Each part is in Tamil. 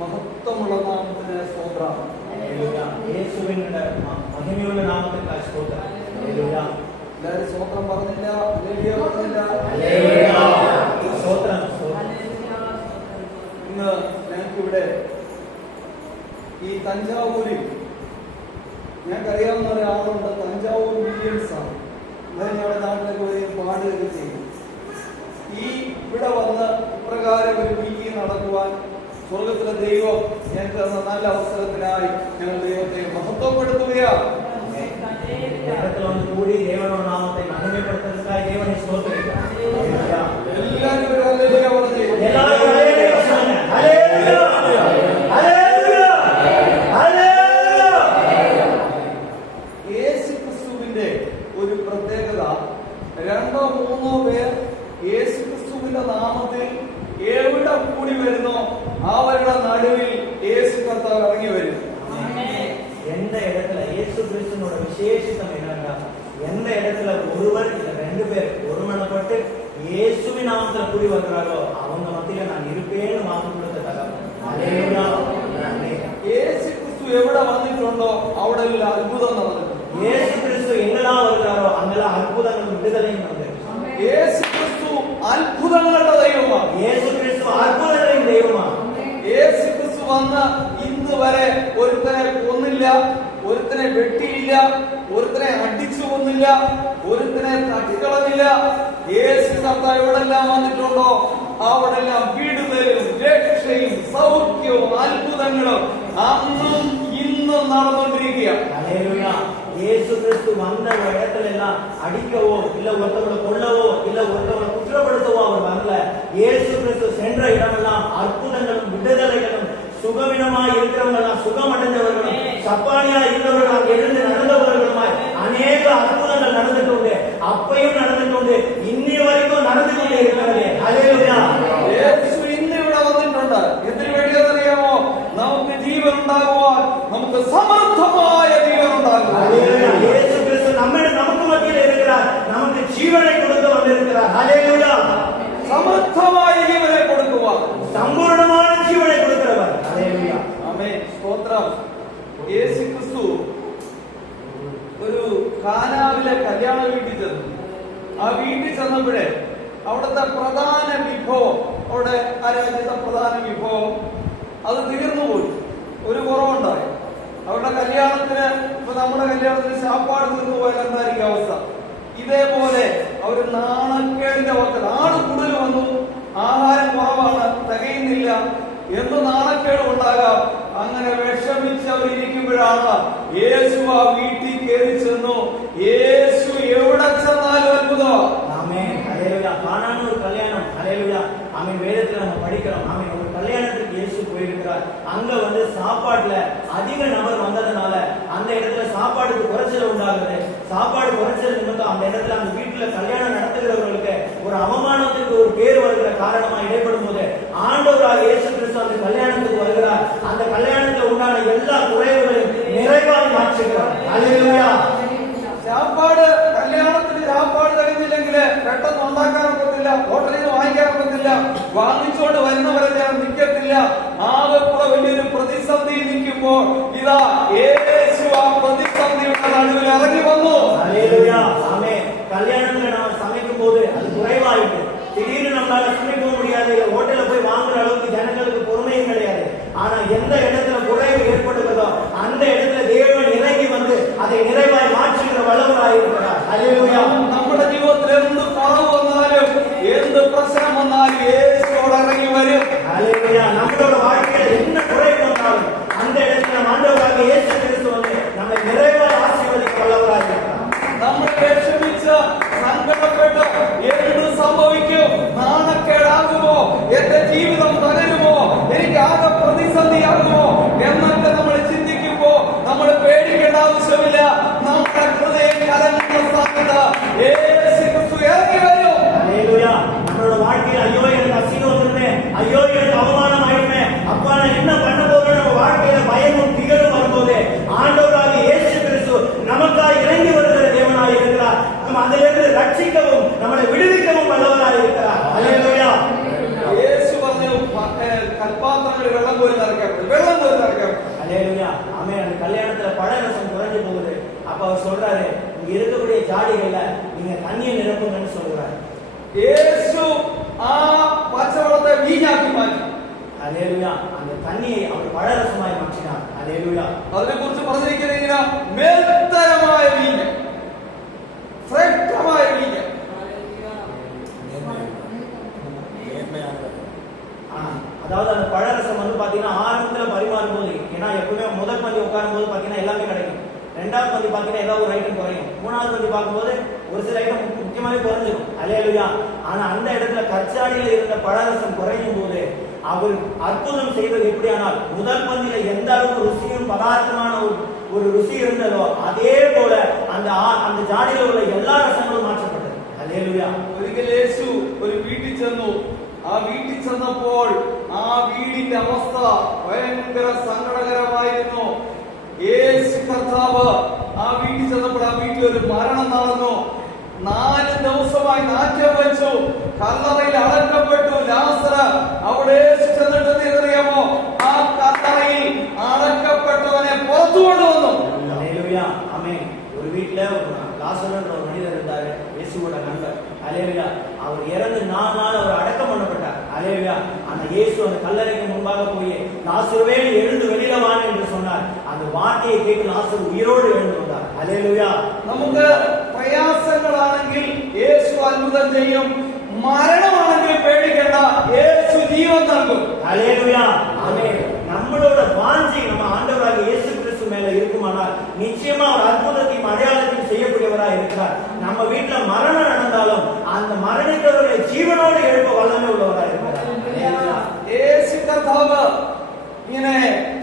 മഹത്വമുള്ള നാമത്തിന് സ്തോത്രം. യേശുവിന്റെ മഹിമയുള്ള നാമത്തിന് സ്തോത്രം. എല്ലാവരും സ്തോത്രം പറഞ്ഞില്ല, പറഞ്ഞില്ല. ഇന്ന് ഞങ്ങൾക്കിവിടെ ഈ തഞ്ചാവൂരിൽ ഞങ്ങൾക്കറിയാവുന്ന ഒരാളുണ്ട്, തഞ്ചാവൂർ വില്യംസ് ആണ്. ഞങ്ങളുടെ നാട്ടിലൊക്കെ വരികയും പാടുകയൊക്കെ ചെയ്യും. ഈ ഇവിടെ വന്ന് ഇപ്രകാരം ഒരു മീറ്റിംഗ് നടക്കുവാൻ സ്വർഗത്തിലെ ദൈവം ഞങ്ങൾക്ക് തന്ന നല്ല അവസരത്തിനായി ഞങ്ങൾ ദൈവത്തെ മഹത്വപ്പെടുത്തുകയാണ്. കൂടി ദൈവനോ നാമത്തെ മഹിമപ്പെടുത്തുന്നതിനായി ദൈവനെ സ്തോത്രിക്കുക. യേശുക്രിസ്തുവിന്റെ ഒരു പ്രത്യേകത, 2-3 പേർ യേശുക്രിസ്തുവിന്റെ നാമത്തിൽ എവിടെ കൂടി വരുന്നോ അവരുടെ നടുവിൽ യേശു കർത്താവ് ഇറങ്ങി വരും. எந்த இடத்துல இயேசு கிறிஸ்துவோட விசேஷம் என்னன்னா, எந்த இடத்துல ஒருவர் இல்ல 2 பேர் ஒருமனப்பட்டு இயேசுவின் நாமத்துல கூடி வருகிறாரோ அவங்க மத்தியில நான் இருப்பேன்னு வாக்கு கொடுத்த தகவல். യേശു ക്രിസ്തു എവിടെ വന്നിട്ടുണ്ടോ അവിടെ അത്ഭുതം നടന്നിട്ടുണ്ട്. യേശു ക്രിസ്തു എങ്ങനെല്ലാം വരുகிறாரോ അங்கെല്ലാം അത്ഭുതങ്ങളും വിടുതലയും നടന്നിട്ടുണ്ട്. യേശു ക്രിസ്തു അത്ഭുതങ്ങളുടെ ദൈവമാണ്. യേശു ക്രിസ്തു അത്ഭുതങ്ങളുടെ ദൈവമാണ്. യേശു ക്രിസ്തു വന്ന് ഇന്ന് വരെ ഒരുത്തനെ കൊന്നില്ല, ഒരുത്തനെ വെട്ടിയില്ല, ഒരുത്തനെ അടിച്ചു കൊന്നില്ല, ഒരുത്തനെ തട്ടിക്കളഞ്ഞില്ല. യേശു കർത്താവ് എവിടെല്ലാം വന്നിട്ടുണ്ടോ അവിടെല്ലാം വിടുതലും രക്ഷയും സൗഖ്യവും അത്ഭുതങ്ങളും അന്നും ഇന്നും നടന്നുകൊണ്ടിരിക്കുകയാണ്. இயேசு கிறிஸ்து வந்த இடத்துல எல்லாம் அடிக்கவோ இல்ல ஒருத்தவங்களை கொல்லவோ இல்ல ஒருத்தவங்களை குற்றப்படுத்தவோ அவர் வரல. இயேசு கிறிஸ்து சென்ற இடமெல்லாம் அற்புதங்களும் விடுதலைகளும், சுகவீனமாய் இருக்கிறவங்க எல்லாம் சுகம் அடைந்தவர்களும், சப்பானியா இருந்தவர்கள் எழுந்து நடந்தவர்களுமாய் அநேக அற்புதங்கள் நடந்து கொண்டு அப்பையும் நடந்து கொண்டு இன்னி வரைக்கும் நடந்து கொண்டே இருக்கிறது. ஹல்லேலூயா. യേശു ഇന്ന് ഇവിടെ വന്നിട്ടുണ്ട്. എന്തിനു വേണ്ടിയെന്നറിയാമോ? നമുക്ക് ജീവൻ ഉണ്ടാകുവാൻ, നമുക്ക് സമർത്ഥമായ ജീവൻ ഉണ്ടാകുവാൻ. യേശു ക്രിസ്തു നമുക്ക് മധ്യയിൽ இருக்கிறார், നമുക്ക് ജീവനെ കൊടുത്തു വന്നിരിக்கிறார். ഹല്ലേലൂയ. സമർത്ഥമായ ജീവനെ കൊടുക്കുവാൻ, സമ്പൂർണ്ണമായ ജീവനെ കൊടുക്കുന്നവർ. ഹല്ലേലൂയ. ആമേൻ. സ്തോത്രം. യേശു ക്രിസ്തു ഒരു കാനാവിലെ കല്യാണ വീട്ടിൽ ചെന്നു. ആ വീട്ടിൽ ചെന്നപ്പോഴേ അവിടുത്തെ പ്രധാന വിഭവം, അവിടെ ആരാജ്യത്തെ പ്രധാന വിഭവം അത് തീർന്നുപോയി. ഒരു കുറവുണ്ടായി. അവരുടെ കല്യാണത്തിന്, ഇപ്പൊ നമ്മുടെ കല്യാണത്തിന് ശാപ്പാട് തീർന്നു പോയാൽ എന്തായിരിക്കും അവസ്ഥ? ഇതേപോലെ അവർ നാണക്കേടിന്റെ വക്കൽ, ആള് കൂടുതൽ വന്നു, ആഹാരം കുറവാണ്, തികയുന്നില്ല, എന്ത് നാണക്കേട് ഉണ്ടാകാം. അങ്ങനെ വിഷമിച്ച് അവരിയ്ക്കുമ്പോഴാണ് യേശു ആ വീട്ടിൽ കയറി ചെന്നു. യേശു എവിടെ ചെന്നാലും അത്ഭുതമാണ്. காணான ஒரு கல்யாணம். ஹல்லேலூயா. ஆமென். வேதத்துல நம்ம படிக்கிறோம். ஆமென். ஒரு கல்யாணத்துக்கு இயேசு போயிருக்கிறார். அங்க வந்து சாப்பாட்டுல அதிக நபர் வந்ததனால அந்த இடத்துல சாப்பாடுக்கு குறைச்சல் உண்டாகுது. சாப்பாடு குறைச்சல் நிமித்தம் அந்த இடத்துல அந்த வீட்டுல கல்யாணம் நடத்துகிறவர்களுக்கு ஒரு அவமானத்துக்கு ஒரு பேர் வருகிற காரணமா இடைப்படும் போது ஆண்டவராக இயேசு கிறிஸ்து அந்த கல்யாணத்துக்கு வருகிறார். அந்த கல்யாணத்துல உண்டான எல்லா குறைவுகளையும் நிறைவாக மாற்றுகிறார். ஹல்லேலூயா. ശാപ്പാട്, കല്യാണത്തിന് ശാപ്പാട് തികഞ്ഞില്ലെങ്കിൽ പെട്ടെന്ന് ഉണ്ടാക്കാൻ ഒക്കത്തില്ല, ഹോട്ടലിൽ നിന്ന് വാങ്ങിക്കാൻ ഒക്കത്തില്ല, വാങ്ങിച്ചോണ്ട് വരുന്നവരെ ഞാൻ നിൽക്കത്തില്ല. ആകെ കൂടെ വലിയൊരു പ്രതിസന്ധി നിൽക്കുമ്പോൾ ഇതാ യേശു ആ പ്രതിസന്ധിയുടെ നടുവിൽ ഇറങ്ങി വന്നു. கல்யாணத்துல நம்ம சமைக்கும் போது அது குறைவாயிட்டு, திடீர்னு நம்மளால சமைக்க முடியாது, ஹோட்டல்ல போய் வாங்குற அளவுக்கு ஜனங்களுக்கு பொறுமையும் கிடையாது. ஆனா எந்த இடத்துல குறைவு ஏற்படுகிறதோ அந்த இடத்துல தேவன் இறங்கி வந்து அதை நிறைவாய் மாற்றுகிற வல்லவராய் இருக்கிறார். ஹல்லேலூயா. നമ്മുടെ ജീവിതത്തിൽ എന്ത് കുറവ് വന്നാലും എന്ത് പ്രശ്നം വന്നാലും യേശുവോട് ഇറങ്ങി വരും. ஹல்லேலூயா. நம்மளோட வாழ்க்கையில என்ன குறைவு வந்தாலும் அந்த இடத்துல ஆண்டவராக இயேசு கிறிஸ்து வந்து நம்மை நிறைவாய் ஆசீர்வதிக்க வல்லவராய் இருக்கிறார். നമ്മൾ വിഷമിച്ച് സങ്കടപ്പെട്ട് എന്ത് സംഭവിക്കും, നാണക്കേടാകുമോ, എന്റെ ജീവിതം തകരുമോ, എനിക്ക് ആകെ പ്രതിസന്ധിയാകുമോ കോരി നിറയ്ക്കപ്പെട്ടു, വെള്ളം കോരി നിറയ്ക്കപ്പെട്ടു. அல்லேலூயா. ஆமென். அந்த கல்யாணத்துல பழரசம் குறைஞ்சு போகுது. அப்ப அவர் சொல்றாரு, இங்க இருக்கக்கூடிய ஜாடிகள்ல நீங்க தண்ணியை நிரப்புங்கன்னு சொல்றாரு. യേശു ആ പച്ചവെള്ളത്തെ വീഞ്ഞാക്കി മാറ്റി. அல்லேலூயா. அந்த தண்ணியை அவர் பழரசமாய் மாற்றினார். அல்லேலூயா. അതിനെ കുറിച്ച് പറഞ്ഞിരിക്കുന്നത് ഇങ്ങനെ മേൽത്തരമായ വീഞ്ഞ്, ശ്രേഷ്ഠമായ വീഞ്ഞ്. அதாவது அந்த பழரசம் வந்து பாத்தீங்கன்னா ஆரம்பத்துல பரிமாறும் போது, ஏன்னா எப்பவுமே முதல் பந்தி உட்காரும் போது பாத்தீங்கன்னா எல்லாமே கிடைக்கும். ரெண்டாவது பந்தி பாத்தீங்கன்னா ஏதாவது ஒரு ஐட்டம் குறையும். மூணாவது பந்தி பார்க்கும்போது ஒரு சில ஐட்டம் முக்கியமாவே குறைஞ்சிடும். அல்லேலூயா. ஆனா அந்த இடத்துல கச்சாடியில இருந்த பழரசம் குறையும் போது அவர் அற்புதம் செய்வது எப்படியானால், முதல் பந்தியில எந்த அளவுக்கு ருசியும் பதார்த்தமான ஒரு ருசி இருந்ததோ அதே போல அந்த ஜாடியில உள்ள எல்லா ரசங்களும் மாற்றப்பட்டது. அல்லேலூயா. ഒരിക്കൽ യേശു ഒരു വീട്ടിൽ ചെന്നു. ആ വീട്ടിൽ ചെന്നപ്പോൾ ആ വീടിന്റെ അവസ്ഥ ഭയങ്കര സങ്കടകരമായിരുന്നു. യേശു കർത്താവ് ആ വീട്ടിൽ ചെന്നപ്പോൾ ആ വീട്ടിൽ ഒരു മരണം നടന്നു. 4 ദിവസമായി നാട്യം വെച്ചു. കല്ലറയിൽ അടക്കപ്പെട്ടു. ലാസർ അവിടെ ചെന്നിട്ട് അറിയാമോ, ആ കല്ലറയിൽ അടക്കപ്പെട്ടവനെ പുറത്തു കൊണ്ടുവന്നു. ஒரு வீட்டுல லாசர்ன்ற ஒரு மனிதர் இருந்தாரு, இயேசுவோட நண்பர். அல்லேலூயா. அவர் இறந்து 4 நாள் அவர் அடக்கம் பண்ணப்பட்டார். அல்லேலூயா. அந்த இயேசு அந்த கல்லறைக்கு முன்பாக போய் லாசருவே எழுந்து வெளியில வாங்க என்று சொன்னார். அந்த வார்த்தையை கேட்டு லாசர் உயிரோடு எழுந்து வந்தார். அல்லேலூயா. നമുക്ക് പ്രയാസങ്ങളാണെങ്കിൽ യേശു അത്ഭുതം ചെയ്യും. മരണമാണെങ്കിൽ പേടിക്കേണ്ട, യേശു ജീവൻ നൽകും. அல்லேலூயா. ஆமென். நம்மளோட வாஞ்சை நம்ம ஆண்டவராகிய இயேசு கிறிஸ்து மேல இருக்குமானால் நிச்சயமா ஒரு அற்புதத்தையும் அடையாளத்தையும் செய்யக்கூடியவராக இருக்கிறார். நம்ம வீட்டுல மரணம் நடந்தாலும் அந்த மரணித்தவர்களை ஜீவனோடு எழுப்ப வல்லமை உள்ளவராக இருக்கிறார். യേശു കർത്താവ് ഇങ്ങനെ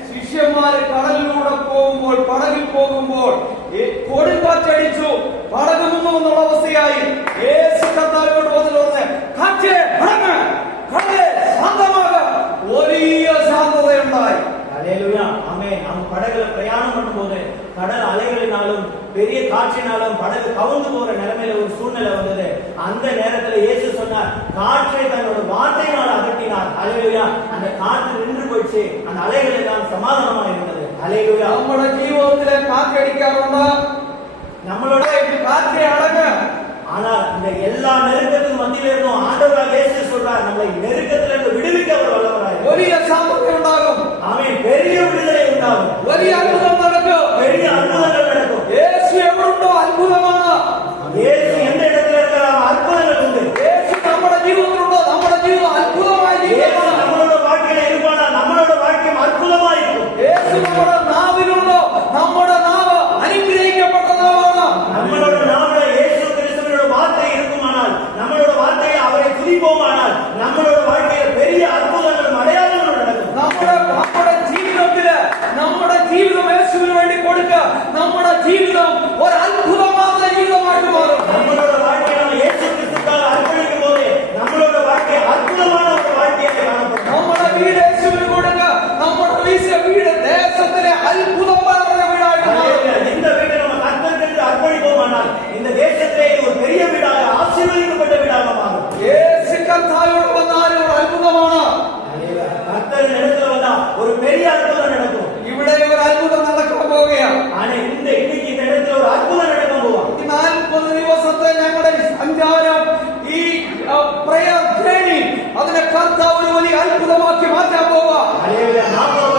ശിഷ്യന്മാര് കടലിലൂടെ പോകുമ്പോൾ, പടകിൽ പോകുമ്പോൾ കൊടുങ്കാറ്റടിച്ചു, പടക് മുങ്ങുമെന്നുള്ള അവസ്ഥയായി. യേശു കർത്താവിനോട് പറഞ്ഞ് കാറ്റേ അടങ്ങ്, കടലേ ശാന്തമാക. വലിയ ശാന്തതയുണ്ടായി. அல்லேலூயா. ஆமென். நம்ம படகுல பிரயாணம் பண்ணும்போது கடல் அலைகளினாலும் பெரிய காற்றினாலும் படகு கவுந்து போற நிலைமையில ஒரு சூழ்நிலை வந்தது. அந்த நேரத்துல இயேசு சொன்னார், காற்றை தன்னோட வார்த்தையினால் அதட்டினார். அல்லேலூயா. அந்த காற்று நின்று போயிடுச்சு. அந்த அலைகள் எல்லாம் சமாதானமா இருந்தது. அல்லேலூயா. നമ്മുടെ ജീവിതത്തിലെ കാറ്റടിക്കാറുണ്ട്. നമ്മളോട് കാറ്റേ അടങ്ങ്. ஆனால் இந்த எல்லா நெருக்கத்துக்கு மத்தியில இருந்தும் ஆண்டவராகிய இயேசு சொல்றார், நம்மை நெருக்கத்துல இருந்து விடுவிக்க அவர் வல்லவராய். വലിയ ശാന്തത ഉണ്ടാകും. ஆமென். பெரிய விடுதலை உண்டாகும். വലിയ അത്ഭുതം നടക്കും. பெரிய அற்புதங்கள் நடக்கும். യേശു എവിടുണ്ടോ അത്ഭുതമാണ്. இயேசு எந்த இடத்துல இருக்கிறாரோ அற்புதங்கள் உண்டு. യേശു നമ്മുടെ ജീവിതത്തിലുണ്ടോ, നമ്മുടെ ജീവിതം അത്ഭുതമായി இயேசு நம்மளோட வாழ்க்கையில இருப்பானா நம்மளோட வாழ்க்கையும் அற்புதமா இருக்கும். യേശു നമ്മുടെ നാവിലുണ്ടോ, നമ്മുടെ നാവ് അനുഗ്രഹിക്കപ്പെട്ട നാവാണ്. நம்மளோட நாவுல இயேசு கிறிஸ்துவினோட வார்த்தை இருக்குமானால், நம்மளோட வார்த்தையை அவரை துதிப்போமானால் நம்மளோட வாழ்க்கையில பெரிய அற்புதங்களும் அடையாளங்களும் நடக்கும். നമ്മുടെ ജീവിതത്തില് നമ്മുടെ ജീവിതം യേശുവിന് വേണ്ടി കൊടുക്കുക. നമ്മുടെ ജീവിതം ഒരു അത്ഭുതമാകുന്ന ജീവിതമായിട്ട് മാറും. நம்மளோட வாழ்க்கையை நம்ம இயேசு கிறிஸ்துவுக்காக அர்ப்பணிக்கும் போது நம்மளோட வாழ்க்கை அற்புதமான ஒரு வாழ்க்கையாக காணப்படும். നമ്മുടെ വീട് യേശുവിന് കൊടുക്കുക. നമ്മുടെ വീട് ദേശത്തിലെ അത്ഭുതം പറഞ്ഞ വീടായിട്ട് മാറും. இந்த வீட்டை நம்ம கர்த்தருக்கு அர்ப்பணிப்போமானால் இந்த தேசத்திலே ஒரு பெரிய வீடாக, ஆசீர்வதிக்கப்பட்ட வீடாக மாறும். യേശു കർത്താവിനോട് വന്നാലും ഒരു അത്ഭുതമാണ്. கர்த்தரின் இடத்துல வந்தா ஒரு பெரிய அற்புதம் நடக்கும். ഇവിടെ ഒരു അത്ഭുതം നടക്കാൻ പോവുകയാണ്. ஆனா இன்னைக்கு இந்த இடத்துல ஒரு அற்புதம் நடக்க போவா. 40 ദിവസത്തെ ഞങ്ങളുടെ സഞ്ചാരം, ഈ പ്രയർ ട്രെയിനിങ്, അതിനെ കർത്താവ് ഒരു വലിയ അത്ഭുതമാക്കി മാറ്റാൻ പോവുക. 40